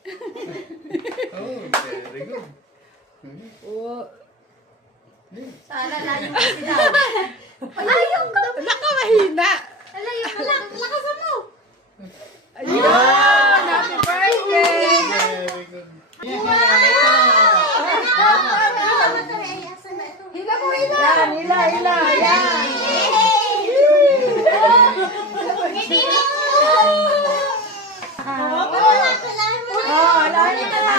Oh, very good. Oh. Sana lalo kasi daw. Ayaw ka. Naka, mahina. Alayo ka lang. Lakasan mo. Ayun! Happy birthday! Very good. Hila mo, hila. Yan, hila. Yan. Oh, alahin mo na.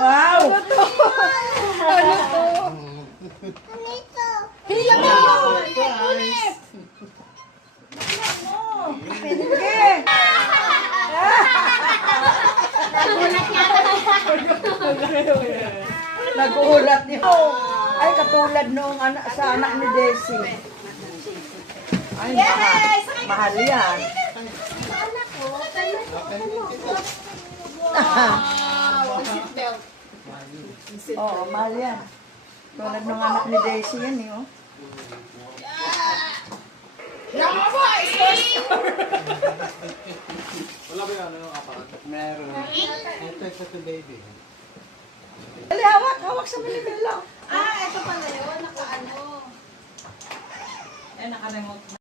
Wow! Ano to? Hila mo! Ulit! Pinigil! Nagulat niya. Ay, katulad nung sa anak ni Desi. Ay, mahal yan. Oo, mahal yan. Tulad nung anak ni Desi yan, eh, oh. Wala ba yan? Ano aparat? Meron. Ito sa to baby. Dali, hawak sa bilibili lang. Ito pala yun. Naka-ano. Naka-remote.